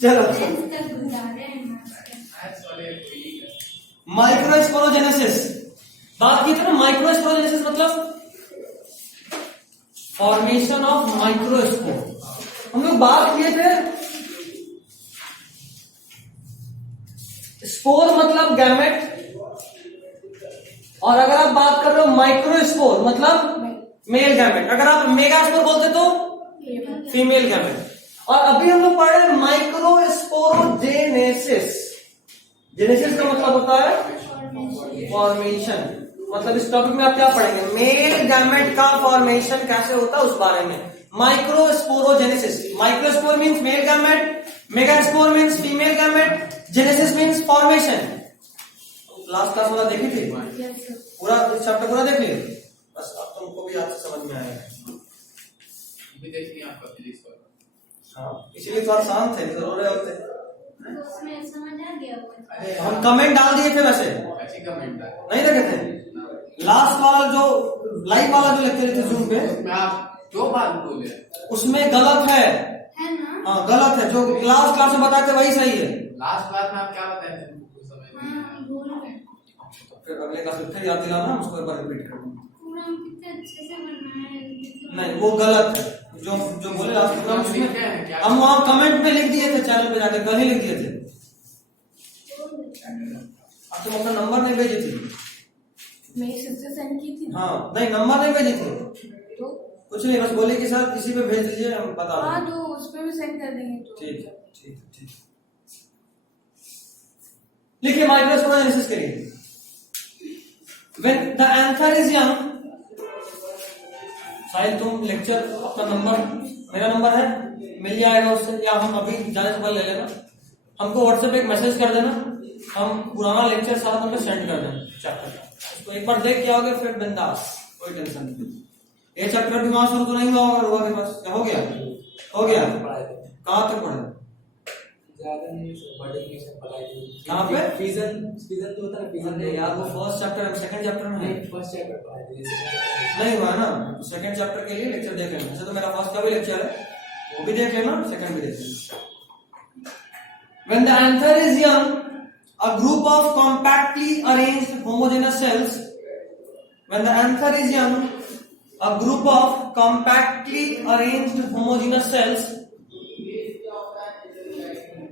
चलो माइक्रोस्पोरोजेनेसिस बात की थी ना। माइक्रोस्पोरोजेनेसिस मतलब फॉर्मेशन ऑफ माइक्रोस्पोर। हम लोग बात किए थे स्पोर मतलब गैमेट, और अगर आप बात कर रहे हो माइक्रोस्पोर मतलब मेल गैमेट। अगर आप मेगास्पोर बोलते तो फीमेल गैमेट। और अभी हम लोग पढ़ रहे हैं माइक्रोस्पोरोजेनेसिस। जेनेसिस का मतलब होता है फॉर्मेशन। मतलब इस टॉपिक में आप क्या पढ़ेंगे, मेल गैमेट का फॉर्मेशन कैसे होता है उस बारे में। Microsporogenesis, microspore means male gamete, megaspore means female gamete, genesis means formation. Last class वाला देखी थी पूरा चैप्टर पूरा देख लिया, बस अब तुमको भी आज से समझ में आएगा। भी देख लिया आपका फिजिक्स वाला। हाँ, इसलिए तो आसान थे, जरूर होते उसमें समझ आ गया। हम कमेंट डाल दिए थे वैसे, अच्छी कमेंट है। नहीं लगे थे। लास्ट वाला जो लाइव वाला जो लेक्चर थे जूम पे, उसमें आप जो बात बोले उसमें गलत है ना। हाँ गलत है, जो लास्ट क्लास में बताते वही सही है। लास्ट क्लास में आप क्या बताए थे कुछ समझ नहीं आया। फिर अगले क्लास में फिर याद दिलाना, उसको एक बार रिपीट कर दूंगा। पूरा हम कितने अच्छे से बनाए। नहीं वो गलत है, जो जो बोले लास्ट क्लास में हम वहां कमेंट में लिख दिए थे, चैनल पे जाके कल ही लिख दिए थे। अब तुम अपना नंबर नहीं भेजी थी। मेरी सिस्टर सेंड की थी। हाँ नहीं नंबर नहीं भेजी थी, तो कुछ नहीं, बस बोले कि सर किसी पे भेज दीजिए, हम बता हाँ देंगे। तो उस पे भी सेंड कर देंगे। तो ठीक है ठीक है ठीक। लिखिए माइक्रोस्पोरोजेनेसिस के लिए। When the anther is young, शायद तुम लेक्चर अपना नंबर, मेरा नंबर है, मिल जाएगा उससे, या हम अभी जाने से पहले ले लेना, हमको व्हाट्सएप पे एक मैसेज कर देना, हम पुराना लेक्चर साथ में सेंड कर देना चैप्टर का। उसको एक बार देख के आओगे फिर बिंदास, कोई टेंशन नहीं। ये चैप्टर भी वहां शुरू तो नहीं हुआ होगा रुआ के पास, क्या हो गया? हो गया। कहाँ तक पढ़े? ज्यादा नहीं सर, बड़े की सब पढ़ाई थी। कहाँ पे? फिजन फिजन तो होता है, फिजन अरे यार वो फर्स्ट चैप्टर है, सेकंड चैप्टर में है। फर्स्ट चैप्टर पढ़ाई थी। नहीं हुआ ना, तो सेकंड चैप्टर के लिए लेक्चर देख लेना। जैसे तो मेरा फर्स्ट का भी लेक्चर है, वो भी देख लेना, सेकंड भी देख लेना। When the anther is young, a group of compactly arranged homogeneous cells. When the anther is young, a group of compactly arranged homogeneous cells.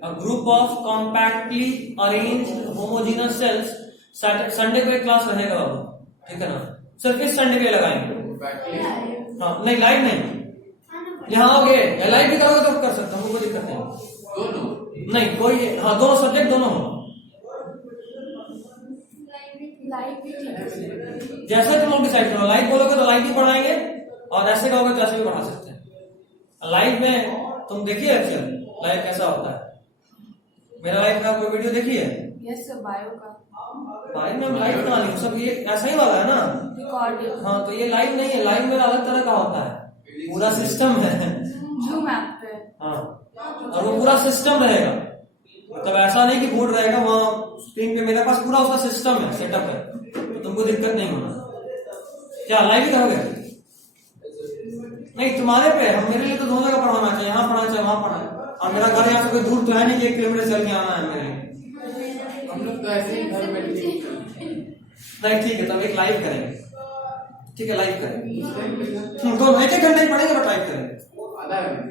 A group of compactly arranged homogeneous cells. Sunday को एक class रहेगा बाबू, ठीक है ना? सिर्फ इस Sunday पे लगाएंगे। हाँ नहीं लाइव नहीं, यहाँ आओगे या लाइव भी करोगे तो कर सकते हो, कोई दिक्कत नहीं। दोनों नहीं कोई, हाँ दोनों सब्जेक्ट दोनों हो, लाइव भी ठीक है। जैसे तुम लोग डिसाइड करो। लाइव बोलोगे तो लाइव भी पढ़ाएंगे, और ऐसे कहोगे तो ऐसे भी पढ़ा सकते हैं। लाइव में तुम देखिए लेक्चर लाइव कैसा होता है। मेरा लाइव का कोई वीडियो देखिए? यस सर, बायो का भाई मैं लाइव बना ली हूँ, सब ये ऐसा ही वाला है ना। रिकॉर्डिंग हाँ तो ये लाइव नहीं है, लाइव में अलग तरह का होता है, पूरा सिस्टम है। जूम ऐप पे। हाँ और वो पूरा सिस्टम रहेगा, मतलब ऐसा नहीं कि बोर्ड रहेगा वहाँ स्क्रीन पे, मेरे पास पूरा उसका सिस्टम है, सेटअप है, तो तुमको दिक्कत नहीं होना। क्या लाइव ही करोगे? नहीं तुम्हारे पे, हम मेरे लिए तो दोनों जगह पढ़ाना चाहिए, यहाँ पढ़ाना चाहिए वहाँ पढ़ाना। और मेरा घर यहाँ से कोई दूर तो है नहीं कि 1 किलोमीटर चल के आना है मेरे लिए। हम लोग तो ऐसे ही घर में नहीं ठीक है, तब एक लाइव करेंगे, ठीक है लाइव करेंगे, तो 1-1 घंटे ही पढ़ेंगे, बट लाइव करेंगे। आधा घंटा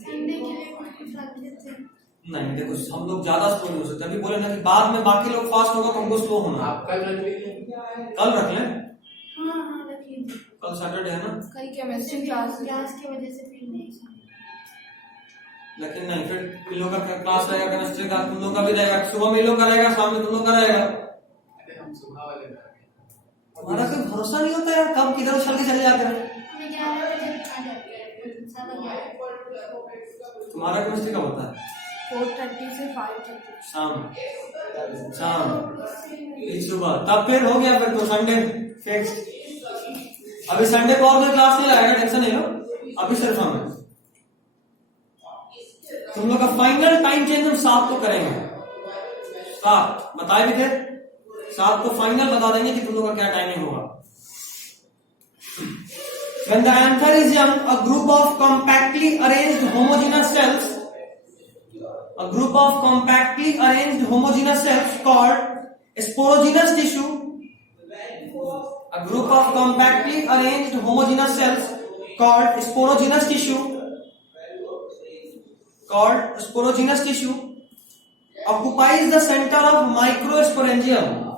संडे के लिए कुछ रख देते हैं। नहीं देखो हम लोग ज्यादा स्लो नहीं हो सकते, अभी बोले ना कि बाद में बाकी लोग फास्ट होगा तो हमको स्लो होना। आप कल रख लीजिए। कल रख लें, हाँ रख लीजिए। कल सैटरडे है ना। कल केमिस्ट्री क्लास है। क्लास की वजह से फिर नहीं समझ। लेकिन नहीं, फिर इन लोग का क्लास रहेगा केमिस्ट्री का, तुम लोग का भी रहेगा, सुबह में इन लोग का रहेगा, शाम में तुम लोग का रहेगा। अरे हम सुबह वाले में आ गए। हमारा कोई भरोसा नहीं होता यार, कब किधर उछल के चले जाते हैं। हमें 11 बजे आ जाते हैं, साढ़े 11। तुम्हारा केमिस्ट्री कब होता है? 4:30 से 5:30। शाम शाम सुबह, तब फिर हो गया, फिर तो संडे फिक्स। अभी संडे को और कोई क्लास नहीं आएगा, टेंशन नहीं लो, अभी सिर्फ हमें तुम लोग का फाइनल टाइम चेंज हम 7 को करेंगे। 7 बताए भी थे, 7 को फाइनल बता देंगे कि तुम लोग का क्या टाइमिंग होगा। When the anther is young, a group of compactly arranged homogeneous cells A group of compactly arranged homogeneous cells called sporogenous tissue. A group of compactly arranged homogeneous cells called sporogenous tissue occupies the center of microsporangium.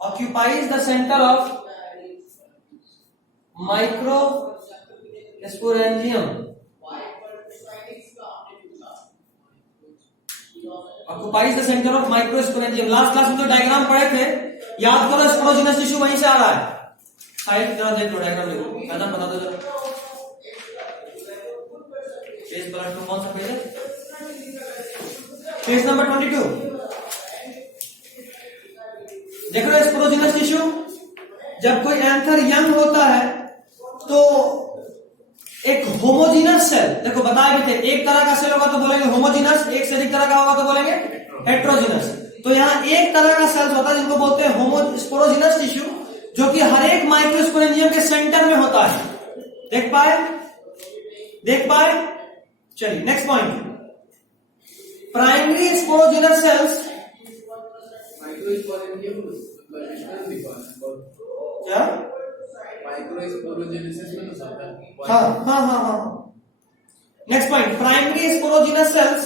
Occupies the center of microsporangium. Occupies the center of microsporangium. Last class में जो diagram पढ़े थे याद करो, sporogenous tissue वहीं से आ रहा है। साइड की तरह देख लो, डायग्राम देखो, पहला बता दो जरा। पेज नंबर 2 कौन सा पेज है? Page number 22। देख रहे हो स्पोरोजिनस टिश्यू, जब कोई एंथर यंग होता है तो एक होमोजीनस सेल, देखो बताए भी थे, एक तरह का सेल होगा तो बोलेंगे होमोजीनस, एक से अधिक तरह का होगा तो बोलेंगे हेट्रोजीनस। तो यहाँ एक तरह का सेल्स होता है जिनको बोलते हैं स्पोरोजिनस टिश्यू, जो कि हर एक माइक्रोस्पोरेंजियम के सेंटर में होता है। देख पाए? चलिए next point, primary sporogenous cells. Microsporangium क्या? माइक्रोस्पोरोजेनेसिस में तो सब है। हाँ। Next point, primary sporogenous cells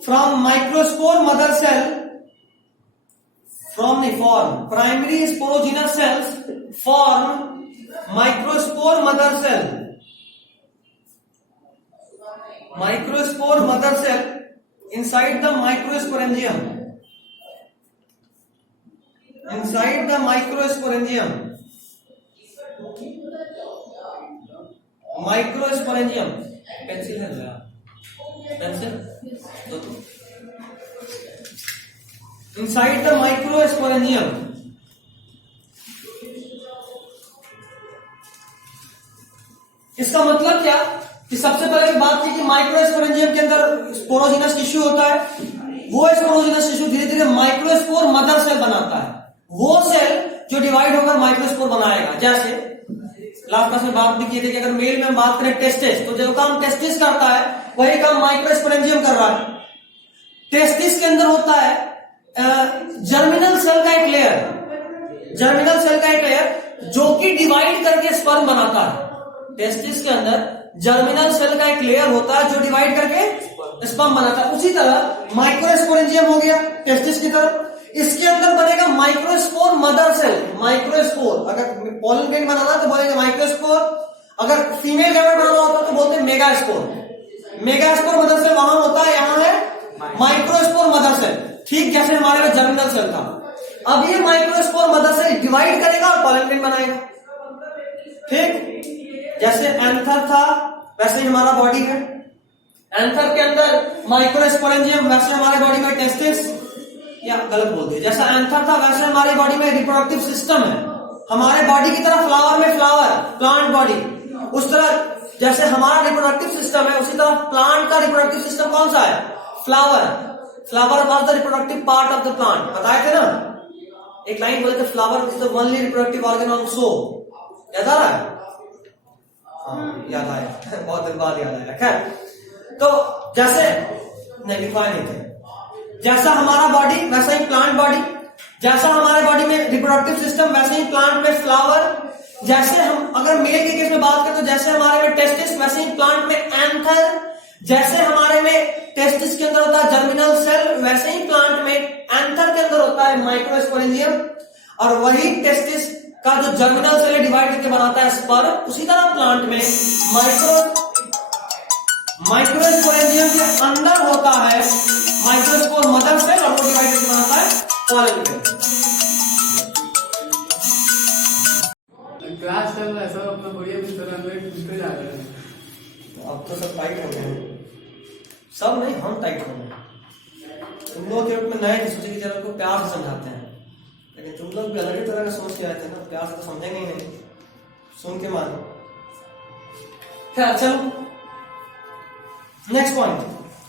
from microspore mother cell primary sporogenous cells form microspore mother cell inside the microsporangium. Pencil है क्या? पेंसिल दो। Inside the microsporangium. इसका मतलब क्या कि सबसे पहले बात की कि माइक्रोस्पोरेंजियम के अंदर स्पोरोजिनस टिश्यू होता है। वो स्पोरोजिनस टिश्यू धीरे धीरे माइक्रोस्पोर मदर सेल बनाता है, वो सेल जो डिवाइड होकर माइक्रोस्पोर बनाएगा। जैसे लास्ट क्लास में बात भी की थी कि अगर मेल में बात करें टेस्टिस, तो जो काम टेस्टिस करता है वही काम माइक्रोस्पोरेंजियम कर रहा है। टेस्टिस के अंदर होता है जर्मिनल सेल का एक लेयर जो कि डिवाइड करके स्पर्म बनाता है। टेस्टिस के अंदर जर्मिनल सेल का एक लेयर होता है जो डिवाइड करके स्पर्म बनाता है। उसी तरह माइक्रोस्पोरेंजियम हो गया टेस्टिस की तरह, इसके अंदर बनेगा माइक्रोस्पोर मदर सेल। माइक्रोस्पोर, अगर पॉलन ग्रेन बनाना तो बोलेंगे माइक्रोस्पोर, अगर फीमेल गैमेट बनाना होता तो बोलते हैं मेगास्पोर मदर सेल वहां होता है, यहां है माइक्रोस्पोर मदर सेल। ठीक जैसे हमारे में जर्मिनल सेल था। अब ये माइक्रोस्पोर मदर सेल डिवाइड करेगा और पॉलन ग्रेन बनाएगा। ठीक जैसे एंथर था वैसे ही हमारा बॉडी है। एंथर के अंदर माइक्रोस्पोरेंजियम, वैसे हमारे बॉडी में टेस्टिस, या गलत बोल दिया, जैसा एंथर था वैसे हमारी बॉडी में रिप्रोडक्टिव सिस्टम है। हमारे बॉडी की तरह फ्लावर में फ्लावर, प्लांट बॉडी, उस तरह जैसे हमारा रिप्रोडक्टिव सिस्टम है उसी तरह प्लांट का रिप्रोडक्टिव सिस्टम कौन सा है? Flower was the reproductive part of the plant. बताए थे ना, एक लाइन बोले थे, flower is the only reproductive organ on so. याद आ रहा है? याद आया, बहुत दिन बाद याद आया। खैर, तो जैसे नहीं लिखवाए नहीं थे, जैसा हमारा बॉडी वैसा ही प्लांट बॉडी, जैसा हमारे बॉडी में रिप्रोडक्टिव सिस्टम वैसे ही प्लांट में फ्लावर, जैसे हम अगर मेल के केस में बात करें तो जैसे हमारे में टेस्टिस वैसे ही प्लांट में एंथर, जैसे हमारे में टेस्टिस के अंदर होता है जर्मिनल सेल वैसे ही प्लांट में एंथर के अंदर होता है माइक्रोस्पोरेंजियम, और वही टेस्टिस का जो जर्मिनल सेल डिवाइड करके बनाता है स्पर्म, उसी तरह प्लांट में माइक्रोस्पोरेंजियम के अंदर होता है माइक्रोस्पोर मदर सेल और वो डिवाइड करके बनाता है पॉलन ग्रेन। क्लास चल रहा है, सब अपना बढ़िया तरह में घुसते जा रहे हैं। अब तो सब टाइट हो गए, सब नहीं हम टाइट हो गए। तुम लोग के रूप में नए थे, सोचे कि चलो को प्यार से समझाते हैं, लेकिन तुम लोग भी अलग ही तरह का सोच के आए थे ना, प्यार से तो समझेंगे ही नहीं, सुन के मानो। क्या चलो नेक्स्ट पॉइंट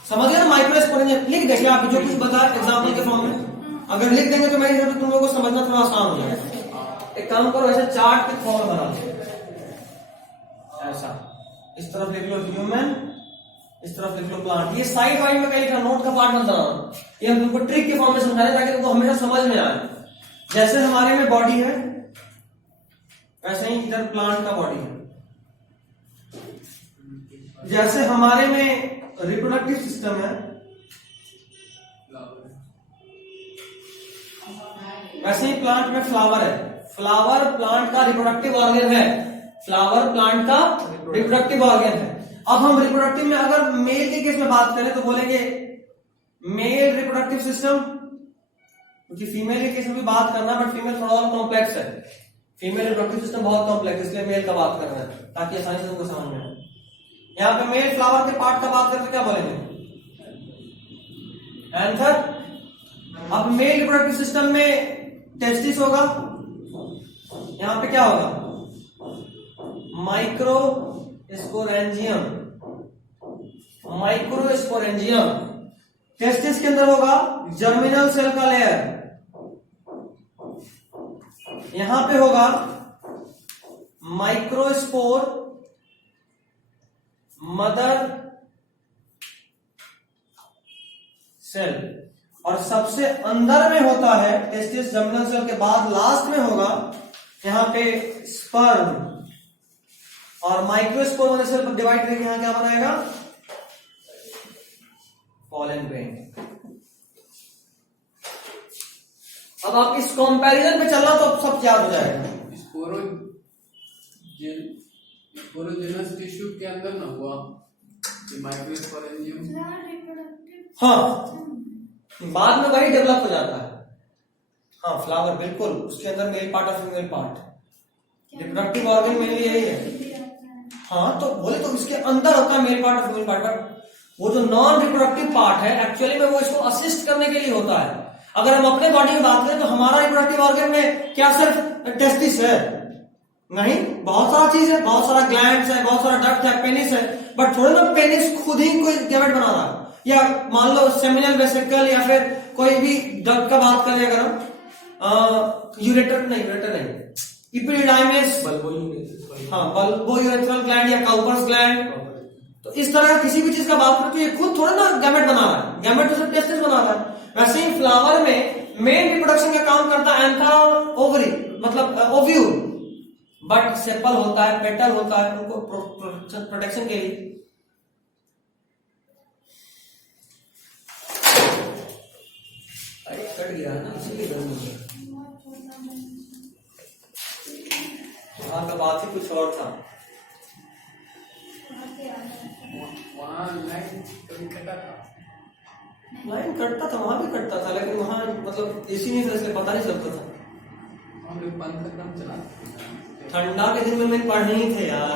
समझ गए ना? माइक्रोस्पोरेंजियम लिख देखिए आप जो कुछ बताया एग्जाम्पल के फॉर्म में, अगर लिख देंगे तो मेरी तुम लोगों को समझना थोड़ा आसान हो जाएगा। एक काम करो, ऐसे चार्ट के फॉर्म बना दो, ऐसा इस तरफ लिख लो ह्यूमन, इस तरफ लिख लो प्लांट। ये साइड वाइड में कहीं लिखा, नोट का पार्ट मत बनाना। ये हम तुमको ट्रिक के फॉर्म में समझा रहे हैं ताकि तुमको हमेशा समझ में आए। जैसे हमारे में बॉडी है वैसे ही इधर प्लांट का बॉडी है। जैसे हमारे में रिप्रोडक्टिव सिस्टम है वैसे ही प्लांट में फ्लावर है। फ्लावर प्लांट का रिप्रोडक्टिव ऑर्गन है। फ्लावर प्लांट का रिप्रोडक्टिव ऑर्गन है। अब हम रिप्रोडक्टिव में अगर मेल के केस में बात करें तो बोलेंगे मेल रिप्रोडक्टिव सिस्टम, क्योंकि फीमेल के केस में भी बात करना, बट फीमेल थोड़ा और कॉम्प्लेक्स है। फीमेल रिप्रोडक्टिव सिस्टम बहुत कॉम्प्लेक्स, इसलिए मेल का बात करना है ताकि आसानी से तुमको समझ में आए। यहाँ पे मेल फ्लावर के पार्ट का बात करें तो क्या बोलेंगे? एंथर। अब मेल रिप्रोडक्टिव सिस्टम में टेस्टिस होगा, यहां पे क्या होगा? माइक्रोस्पोरेंजियम। माइक्रोस्पोरेंजियम। टेस्टिस के अंदर होगा जर्मिनल सेल का लेयर। यहां पे होगा माइक्रोस्पोर मदर सेल। और सबसे अंदर में होता है टेस्टिस जर्मिनल सेल के बाद लास्ट में होगा यहां पे स्पर्म। और माइक्रोस्पोर वाले सेल पर डिवाइड करके यहां क्या बनाएगा? Pollen grain. अब आप इस कंपैरिजन पे चलना तो सब याद हो जाएगा। स्पोरोजेनस टिश्यू के अंदर ना हुआ माइक्रोस्पोरेंजियम। हाँ, बाद में वही डेवलप हो जाता है। हाँ, फ्लावर बिल्कुल, उसके अंदर मेल पार्ट और female part. Reproductive organ mainly यही है। हाँ, तो बोले तो इसके अंदर होता है मेल पार्ट और फीमेल पार्ट, बट वो जो नॉन रिप्रोडक्टिव पार्ट है एक्चुअली में वो इसको असिस्ट करने के लिए होता है। अगर हम अपने बॉडी में बात करें तो हमारा रिप्रोडक्टिव ऑर्गन में क्या सिर्फ टेस्टिस है? नहीं, बहुत सारा चीज है, बहुत सारा ग्लैंड्स है, बहुत सारा डक्ट है, पेनिस है। बट थोड़े ना पेनिस खुद ही कोई गैमेट बना रहा है, या मान लो सेमिनल वेसिकल या फिर कोई भी डक्ट का बात करें अगर हम, यूरेटर नहीं, इपिडिडाइमिस, हाँ, बल्बोयूरेथ्रल ग्लैंड या काउपर्स ग्लैंड। तो इस तरह किसी भी चीज का बात करें तो ये खुद थोड़ा ना गैमेट बना रहा है, गैमेट तो सिर्फ टेस्टिस बना रहा है। वैसे ही फ्लावर में मेन रिप्रोडक्शन का काम करता है एंथा और ओवरी, मतलब ओव्यूल। बट सेपल होता है, पेटल होता है, उनको प्रोटेक्शन के लिए। कट गया ना, इसीलिए गर्म हो गया। वहां का बात ही कुछ और था। वहाँ लाइन कभी कटा था। लाइन कटता था, वहां भी कटता था, लेकिन वहां मतलब एसी नहीं था इसलिए पता नहीं चलता था। हम लोग पंखा कम चला। ठंडा के दिन में मैंने पढ़ने ही थे यार।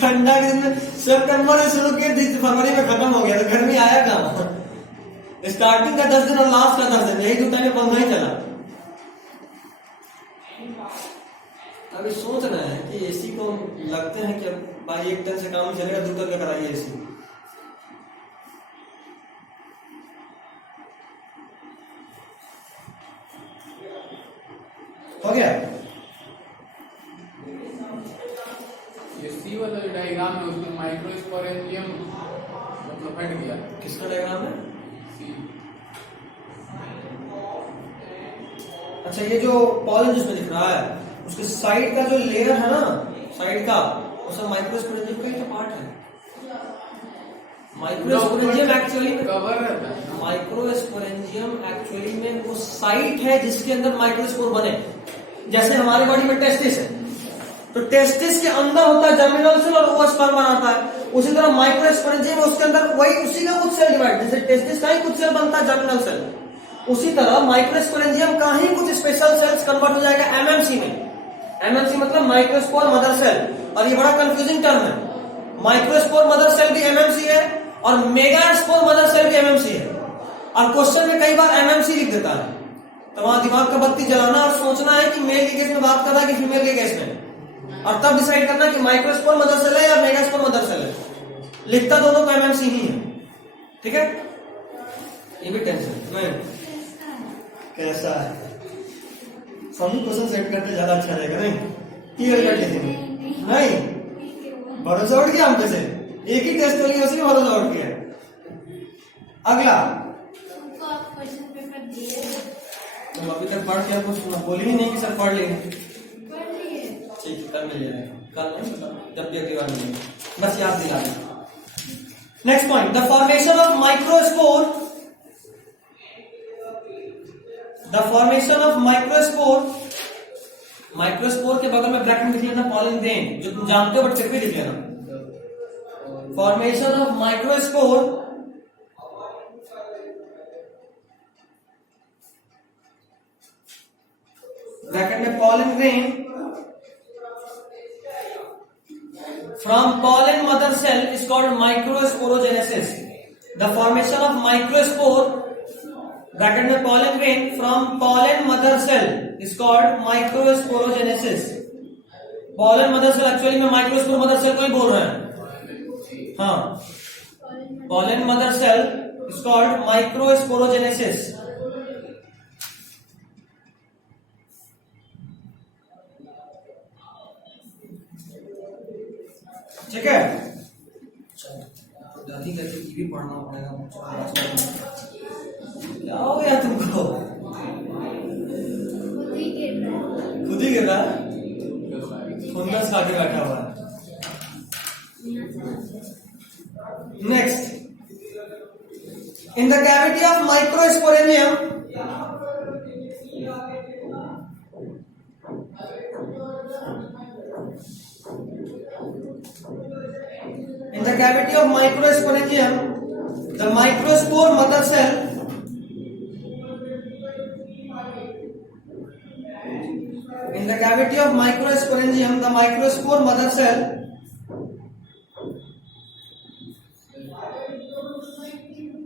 ठंडा के दिन में सितंबर से शुरू किए, फरवरी में खत्म हो गया, तो गर्मी आया कहाँ? स्टार्टिंग का 10 दिन और लास्ट का 10 दिन, यही 2 टाइम में पंखा ही चला। अभी सोच रहे हैं कि एसी को लगते हैं कि अब भाई 1 टन से काम चलेगा, 2 टन का कराइए एसी। हो गया? ये सी वाला जो डायग्राम है उसमें माइक्रोस्पोरेंजियम मतलब हट गया। किसका डायग्राम है? सी। अच्छा, ये जो पॉलन जिसमें दिख रहा है उसके साइड का जो लेयर है ना, साइड का, वो सब माइक्रोस्पोरेंजियम का ही तो पार्ट है। माइक्रोस्पोरेंजियम एक्चुअली में कवर रहता है। माइक्रोस्पोरेंजियम एक्चुअली में वो साइट है जिसके अंदर माइक्रोस्पोर बने। जैसे हमारे बॉडी में टेस्टिस है, तो टेस्टिस के अंदर होता है जर्मिनल सेल और वो स्पर्म बनाता है। उसी तरह माइक्रोस्पोरेंजियम उसके अंदर वही उसी का कुछ सेल डिवाइड, जैसे टेस्टिस का ही कुछ सेल बनता है जर्मिनल सेल, उसी तरह माइक्रोस्पोरेंजियम का ही कुछ स्पेशल सेल्स कन्वर्ट हो जाएगा एमएमसी में। एमएमसी मतलब माइक्रोस्पोर मदर सेल, और ये बड़ा कंफ्यूजिंग टर्म है। माइक्रोस्पोर मदर सेल भी एमएमसी है और मेगास्पोर मदर सेल भी एमएमसी है। और क्वेश्चन में कई बार एमएमसी लिख देता है, तो वहां दिमाग का बत्ती जलाना और सोचना है कि मेल के केस में बात कर रहा है कि फीमेल के केस में, और तब डिसाइड करना कि माइक्रोस्पोर मदर सेल है या मेगास्पोर मदर सेल है। लिखता दोनों को एमएमसी ही है, ठीक है? ये भी टेंशन नहीं। कैसा है? सभी क्वेश्चन सेट करते ज्यादा अच्छा रहेगा, नहीं? क्लियर कर लेते नहीं? भरोसा उठ गया हम पे से, एक ही टेस्ट होगी उसी में भरोसा उठ गया। अगला, तुमको आप क्वेश्चन पेपर दिए तुम अभी तक पढ़ के कुछ बोली ही नहीं कि सर पढ़ लेंगे। पढ़ लिए? ठीक है, कल मिल जाएगा, कल नहीं मतलब जब भी अगली बार मिलेंगे, बस याद दिला दें। Next point, the formation of microspore, the formation of microspore, microspore के बगल में ब्रैकेट में लिख लेना पॉलन ग्रेन, जो तुम जानते हो बट फिर भी लिख लेना। फॉर्मेशन ऑफ माइक्रोस्पोर ब्रैकेट में pollen grain from pollen mother cell is called microsporogenesis. The formation of microspore bracket में pollen grain from pollen mother cell is called microsporogenesis. pollen mother cell actually में microspore mother cell को ही बोल रहे हैं। हाँ, pollen mother cell is called microsporogenesis. ठीक है, दादी कहती कि भी पढ़ना पड़ेगा। क्या हो गया तुमको? खुद ही गिर रहा है। खुद ही गिर रहा है, खुंदस खा के बैठा हुआ है। Next, in the cavity of microsporangium, in the cavity of microsporangium, the microspore mother cell in the cavity of microsporangium, the microspore mother cell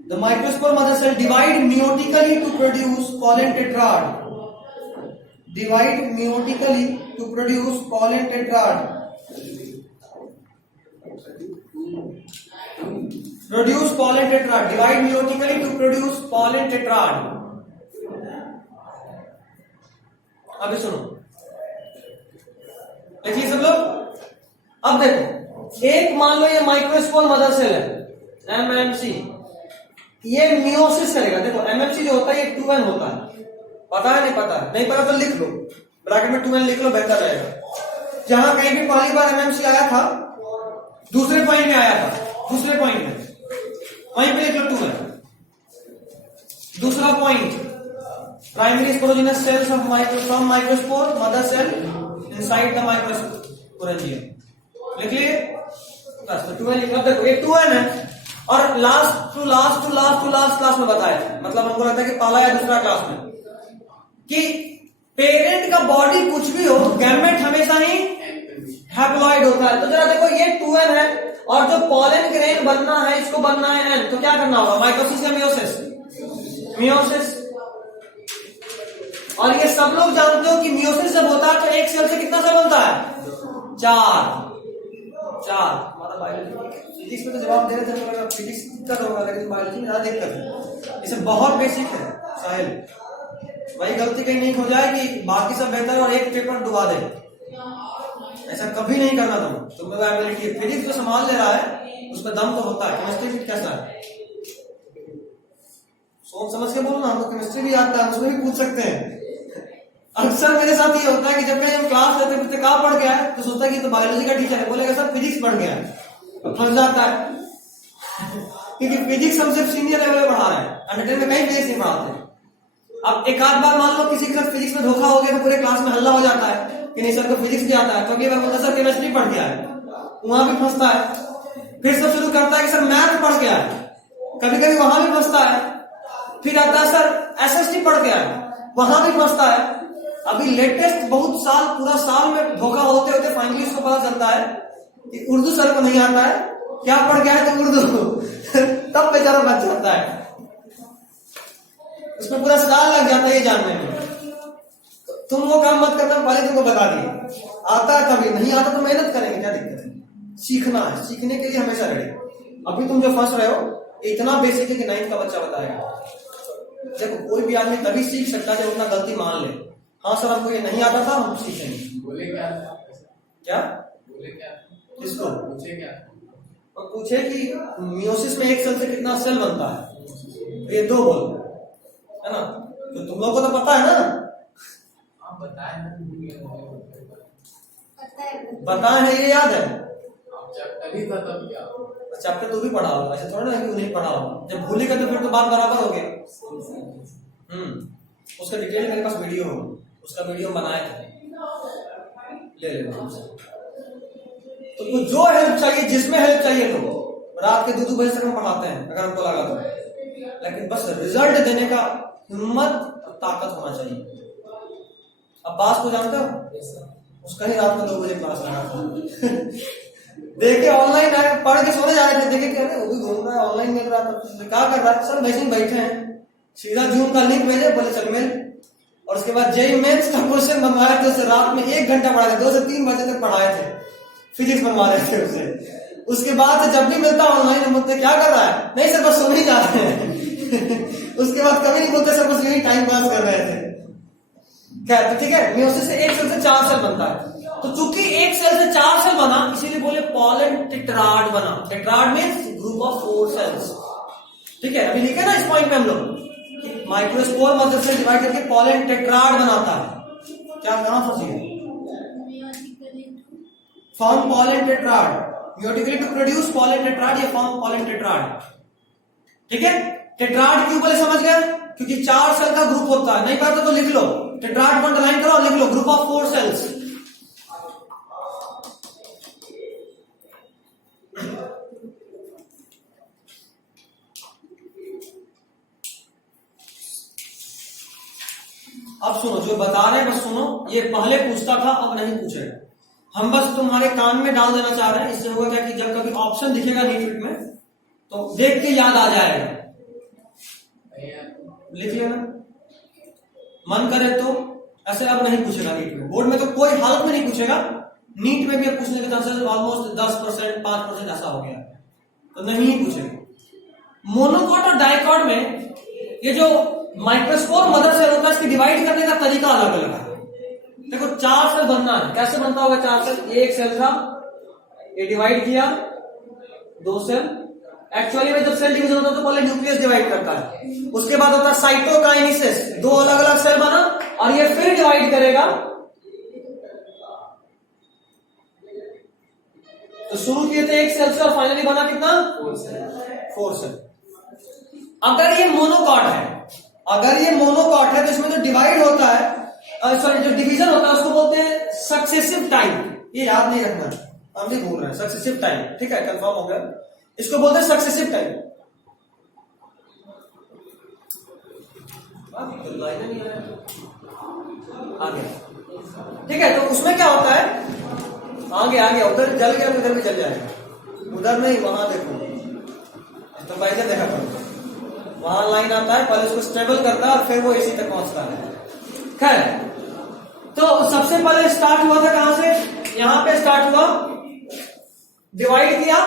the microspore mother cell divide meiotically to produce pollen tetrad, divide meiotically to produce pollen tetrad, produce pollen tetrad, divide meiotically to produce pollen tetrad। अभी सुनो, देखिए सब लोग, अब देखो, एक मान लो ये माइक्रोस्पोर मदर सेल है एमएमसी, ये मियोसिस करेगा। देखो एमएमसी जो होता है ये 2n होता है, पता है नहीं पता है? नहीं पता तो लिख लो, ब्रैकेट में 2n लिख लो, बेहतर रहेगा। जहां कहीं भी पहली बार एमएमसी आया था, दूसरे पॉइंट में आया था, दूसरे पॉइंट में वहीं पे लिख लो 2n। दूसरा point, primary sporogenous cells of from microspore mother cell inside the microsporangium, लिख लिए बस। तो 2n लिख लो। देखो ये 2n है और लास्ट टू लास्ट क्लास में बताया था, मतलब हमको लगता है कि पहला या दूसरा क्लास में, कि पेरेंट का बॉडी कुछ भी हो, गैमेट हमेशा ही हैप्लॉइड होता है। तो जरा देखो ये 2n है और जो पॉलन ग्रेन बनना है इसको बनना है n, तो क्या करना होगा? माइटोसिस या मियोसिस? मियोसिस। और ये सब लोग जानते हो कि मियोसिस जब होता है तो एक सेल से कितना सेल बनता है? 4। हमारा बायोलॉजी फिजिक्स में तो जवाब दे रहे थे, फिजिक्स दिक्कत होगा, लेकिन बायोलॉजी में ज्यादा दिक्कत है। इसे बहुत बेसिक है साहिल, वही गलती कहीं नहीं हो जाए कि बाकी सब बेहतर और एक पेपर डुबा दे, ऐसा कभी नहीं करना। तुम एबिलिटी फिजिक्स जो संभाल ले रहा है उसमें दम तो होता है। केमिस्ट्री भी कैसा है, सोच समझ के बोलो ना, हमको केमिस्ट्री भी आता है, उसमें भी पूछ सकते हैं। अक्सर मेरे साथ ये होता है कि जब मैं क्लास लेते पूछते कहाँ पढ़ गया है, तो सोचता है कि तो बायोलॉजी का टीचर है, बोलेगा सर फिजिक्स पढ़ गया है, तो फंस जाता है। क्योंकि फिजिक्स हम सिर्फ सीनियर लेवल में पढ़ा रहे हैं, अंडरटेन में कहीं फिजिक्स नहीं पढ़ाते। अब एक आध बार मान लो किसी के साथ फिजिक्स में धोखा हो गया तो पूरे क्लास में हल्ला हो जाता है कि नहीं सर को फिजिक्स भी आता है, क्योंकि मैं सर केमिस्ट्री पढ़ गया है, वहां भी फंसता है। फिर सब शुरू करता है कि सर मैथ पढ़ गया है, कभी कभी वहां भी फंसता है। फिर आता है सर एसएसटी पढ़ गया है, वहां भी फंसता है। अभी लेटेस्ट बहुत साल, पूरा साल में धोखा होते होते फाइनली उसको पता चलता है कि उर्दू सर को नहीं आता है, क्या पढ़ गया है तो उर्दू तब बेचारा बच जाता है, उसमें पूरा साल लग जाता है ये जानने में। तुम वो काम मत करना, पहले तुमको बता दिए, आता है तभी, नहीं आता तो मेहनत करेंगे, क्या दिक्कत है? सीखना है, सीखने के लिए हमेशा रेडी। अभी तुम जो फंस रहे हो इतना बेसिक है कि 9th का बच्चा बताएगा। देखो कोई भी आदमी तभी सीख सकता है जब अपना गलती मान ले, हाँ सर हमको ये नहीं आता था, हम सीखेंगे। बोले क्या? क्या बोले क्या? किसको? पूछे क्या? और पूछे कि मियोसिस में एक सेल से कितना सेल बनता है, तो ये 2 बोल, है ना? तो तुम लोग को तो पता है ना, आप बताए ना, भूल गए मुझे। बताए हैं, ये याद है। आप चैप्टर ही था तब क्या? चैप्टर तू भी पढ़ा होगा, ऐसे थोड़ा ना कि नहीं पढ़ा होगा। जब भूलेगा तो फिर तो बात बराबर हो गया। उसका डिटेल मेरे पास वीडियो हो, उसका वीडियो बनाए थे, ले लेना हमसे। तो कुछ जो हेल्प चाहिए, जिसमें हेल्प चाहिए, तो रात के 2-2 बजे तक हम पढ़ाते हैं अगर हमको लगा तो। लेकिन बस रिजल्ट देने का हिम्मत और ताकत होना चाहिए। अब बात को जानते हो, उसका ही रात में 2 बजे क्लास लगा था। देखे ऑनलाइन आए, पढ़ के सोने जा रहे थे, देखे क्या वो भी घूम रहा है, ऑनलाइन मिल रहा था, क्या कर रहा है, सब वैसे ही बैठे हैं। सीधा जूम का लिंक भेजे, बोले चल मिल। और उसके बाद जेईई मेंस का क्वेश्चन बनवाया था, उसे रात में 1 घंटा पढ़ाए थे, 2 से 3 बजे तक पढ़ाए थे, फिजिक्स बनवा रहे थे उसे। उसके बाद से जब भी मिलता ऑनलाइन, हम बोलते क्या कर रहा है, नहीं सर बस सोने ही जा रहे हैं। उसके बाद कभी नहीं बोलते सर बस यही टाइम पास कर रहे थे। क्या तो ठीक है, मियोसिस से 1 सेल से 4 सेल बनता है। तो चूंकि 1 सेल से 4 सेल बना, इसीलिए बोले पॉलन टेट्राड बना। Tetrad means group of 4 cells. ठीक है, अभी लिखे ना इस पॉइंट में हम लोग, माइक्रोस्पोर मदर से डिवाइड करके पॉलन टेट्राड बनाता है। क्या कहां फंसी है? Form pollen tetrad, meiotically to produce pollen tetrad, या फॉर्म पॉलन टेट्राड। ठीक है, टेट्राड क्यों बोले समझ गए? क्योंकि 4 सेल का ग्रुप होता है। नहीं पता तो लिख लो, टेट्राड को अंडरलाइन करो और लिख लो ग्रुप ऑफ 4 सेल्स। अब सुनो, जो बता रहे हैं बस सुनो। ये पहले पूछता था, अब नहीं पूछेगा। हम बस तुम्हारे कान में डाल देना चाह रहे हैं। इससे होगा क्या कि जब कभी ऑप्शन दिखेगा नीट में तो देख के याद आ जाएगा, लिख लेना। मन करे तो ऐसे अब नहीं पूछेगा नीट में। बोर्ड में तो कोई हालत में नहीं पूछेगा, नीट में भी अब पूछने के चांसेस ऑलमोस्ट 10%, 5% ऐसा हो गया, तो नहीं पूछेगा। मोनोकॉट और डाइकॉट में ये जो माइक्रोस्पोर मदर सेल होता है, इसकी डिवाइड करने का तरीका अलग अलग है। देखो 4 सेल बनना है, कैसे बनता होगा 4 सेल? ये 1 सेल था, ये डिवाइड किया 2 सेल। एक्चुअली में जब सेल डिवीजन होता है तो पहले न्यूक्लियस डिवाइड करता है, उसके बाद होता है साइटोकाइनेसिस, 2 अलग अलग सेल बना और ये फिर डिवाइड करेगा। तो शुरू किए थे 1 सेल से और फाइनली बना कितना? 4 सेल। अगर ये मोनोकॉट है, अगर ये मोनोकॉट है तो इसमें जो डिवाइड होता है, सॉरी जो डिवीजन होता है, उसको बोलते हैं सक्सेसिव टाइम। ये याद नहीं रखना, हम भी भूल रहे हैं। सक्सेसिव टाइम, ठीक है, कंफर्म हो गया। इसको बोलते हैं सक्सेसिव टाइम। नहीं आ गया, ठीक है। तो उसमें क्या होता है, आगे आ गया, उधर जल गया, उधर भी चल जाएगा। उधर नहीं, वहां देखो, तो पहले देखा करो, वहां लाइन आता है, पहले उसको स्टेबल करता है और फिर वो एसी तक पहुंचता है। खैर, तो सबसे पहले स्टार्ट हुआ था कहां से? यहां पे स्टार्ट हुआ, डिवाइड किया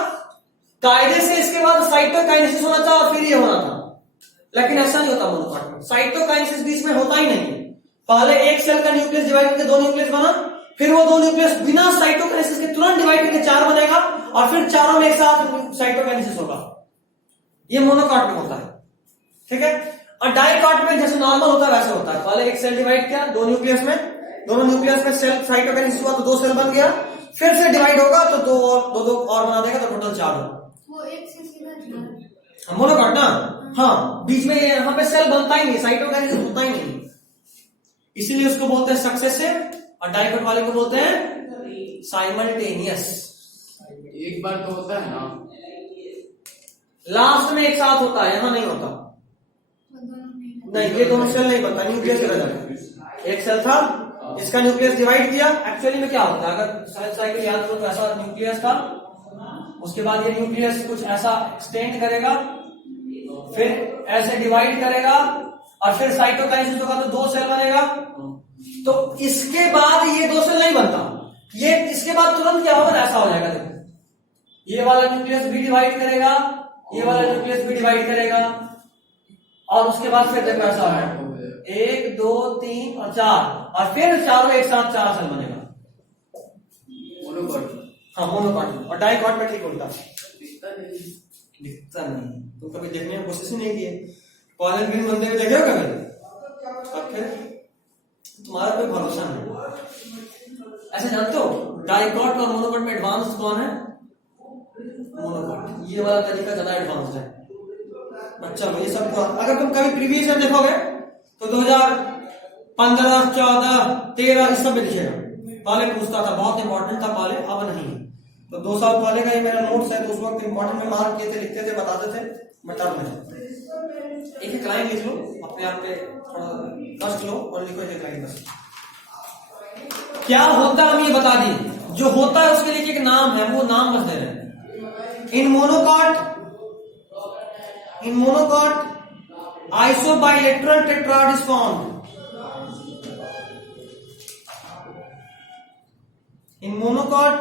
कायदे से। इसके बाद साइटोकाइनेसिस होना था और फिर ये होना था, लेकिन ऐसा नहीं होता मोनोकॉट में। साइटोकाइनेसिस बीच में होता ही नहीं। पहले 1 सेल का न्यूक्लियस डिवाइड करके 2 न्यूक्लियस बना, फिर वो 2 न्यूक्लियस बिना साइटोकाइनेसिस के तुरंत डिवाइड करके 4 बनेगा और फिर चारों में एक साथ साइटोकाइनेसिस होगा। ये मोनोकॉट में होता है, ठीक है। और डाइकॉट में जैसे नॉर्मल होता है वैसे होता है। पहले 1 सेल डिवाइड किया 2 न्यूक्लियस में, दोनों न्यूक्लियस में सेल साइटोकाइनेसिस हुआ तो 2 सेल बन गया, फिर से डिवाइड होगा तो 2 और बना देगा, तो टोटल 4 होगा। वो एक से सीधा जुड़ा मोनोकॉट ना, हाँ, बीच में ये यहाँ पे सेल बनता ही नहीं, साइटोकाइनेसिस होता ही नहीं, इसीलिए उसको बोलते हैं सक्सेसिव। और डाइकॉट वाले को बोलते हैं साइमल्टेनियस। एक बार तो होता है ना, लास्ट में एक साथ होता है, यहां नहीं होता। नहीं, ये दोनों सेल नहीं बनता, न्यूक्लियस रह जाता है। 1 सेल था, इसका न्यूक्लियस डिवाइड किया। एक्चुअली में क्या होता है, अगर सेल साइकिल याद करो तो ऐसा न्यूक्लियस था, उसके बाद ये न्यूक्लियस कुछ ऐसा एक्सटेंड करेगा, फिर ऐसे डिवाइड करेगा और फिर साइटोकाइनेसिस होगा तो 2 सेल बनेगा। तो इसके बाद ये 2 सेल नहीं बनता, ये इसके बाद तुरंत क्या होगा, ऐसा हो जाएगा। देखो, ये वाला न्यूक्लियस भी डिवाइड करेगा, ये वाला न्यूक्लियस भी डिवाइड करेगा और उसके बाद फिर देखो ऐसा है 1 2 3 और 4 और फिर चारों एक साथ 4 सेल बनेगा। मोनोकॉट। हाँ मोनोकॉट, और डाइकॉट में ठीक उल्टा, दिखता नहीं। दिखता नहीं। तो कभी देखने की कोशिश ही नहीं की है। पॉलन ग्रीन बनते हुए देखे हो कभी? और फिर तुम्हारा कोई भरोसा नहीं। ऐसे जानते हो डाइकॉट और मोनोकॉट में एडवांस कौन है? मोनोकॉट। ये वाला तरीका ज्यादा एडवांस है। अच्छा ये सब अगर तुम कभी प्रीवियस ईयर देखोगे तो 2015, 14, 13 इस सब में लिखेगा। पहले पूछता था, बहुत इंपॉर्टेंट था पहले, अब नहीं। तो 2 साल पहले का ये मेरा नोट्स है, तो उस वक्त इंपॉर्टेंट में मार्क किए थे, लिखते थे, बताते थे, बट अब नहीं। एक लाइन लिख लो, अपने आप पे थोड़ा कष्ट लो और लिखो एक लाइन बस। क्या होता है हम ये बता दिए, जो होता है उसके लिए एक नाम है, वो नाम बस दे रहे हैं। In monocot isobilateral tetrad is formed. In monocot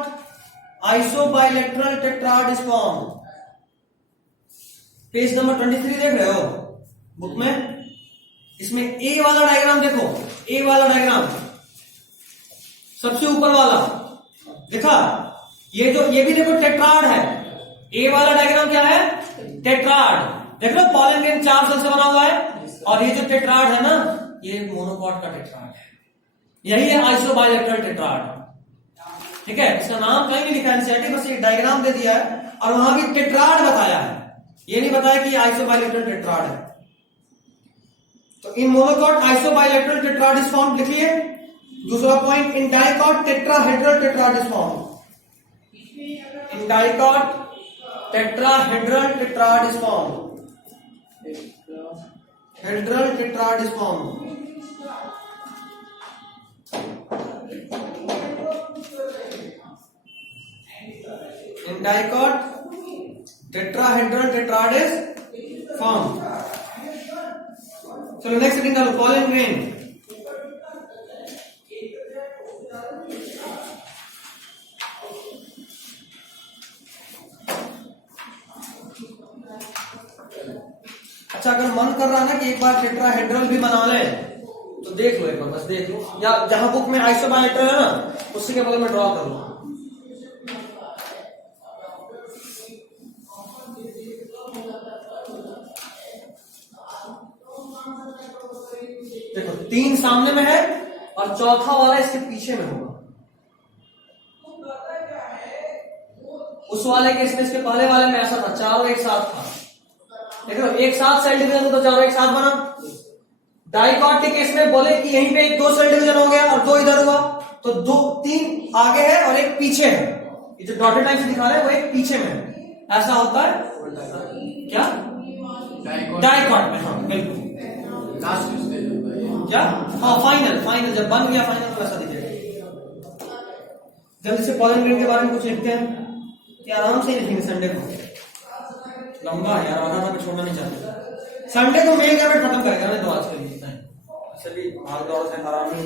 isobilateral tetrad is formed. Page number 23 देख रहे हो बुक में? इसमें ए वाला डायग्राम देखो, ए वाला डायग्राम सबसे ऊपर वाला देखा? ये भी देखो टेट्राड है। ए वाला डायग्राम क्या है? टेट्राड। देख लो पॉलन ग्रेन 4 सेल से बना हुआ है, और ये जो टेट्राड है ना, ये मोनोकॉट का टेट्राड है। यही है आइसोबाइलेटरल टेट्राड। ठीक है, इसका नाम कहीं नहीं लिखा है एनसीईआरटी, बस एक डायग्राम दे दिया है और वहां भी टेट्राड बताया है, ये नहीं बताया कि आइसोबाइलेटरल टेट्राड है। तो in monocot isobilateral tetrad is formed लिखिए। दूसरा point, in dicot tetrahedral tetrad is formed. In dicot tetrahedral tetrad is formed. Hedral tetrad is formed. In dicot, tetrahedral tetrad is formed. चलो नेक्स्ट सेटिंग डालो, pollen grain। अच्छा अगर मन कर रहा है ना कि एक बार टेट्राहेड्रल भी बना ले, तो देख लो एक बार, बस देख लो, या जहां बुक में आइसोबाइलेटरल है ना, उसी के बगल में ड्रॉ कर लो। देखो 3 सामने में है और चौथा वाला इसके पीछे में होगा। उस वाले केस में, इसके पहले वाले में ऐसा था, चारों एक साथ था। देख लो एक साथ सेल डिवीजन, तो चारों एक साथ बना। डाइकॉट के केस में बोले कि यहीं पे 2 सेल डिवीजन हो गया और 2 इधर हुआ, तो 3 आगे है और एक पीछे है। ये जो डॉटेड लाइन से दिखा रहे हैं वो एक पीछे में है। ऐसा होता है क्या? डाइकॉट में, हाँ बिल्कुल। लास्ट स्टेज होता है ये। क्या? हाँ फाइनल जब बन गया फाइनल तो ऐसा दिखेगा। जल्दी से पॉलन ग्रेन के बारे में कुछ लिखते हैं कि आराम से लिखेंगे। संडे को लंबा है यार, आधा पे छोड़ना नहीं चाहते। संडे को मेल खत्म करेगा मैं तो आज के लिए। चलिए भाग दौड़ से आराम ही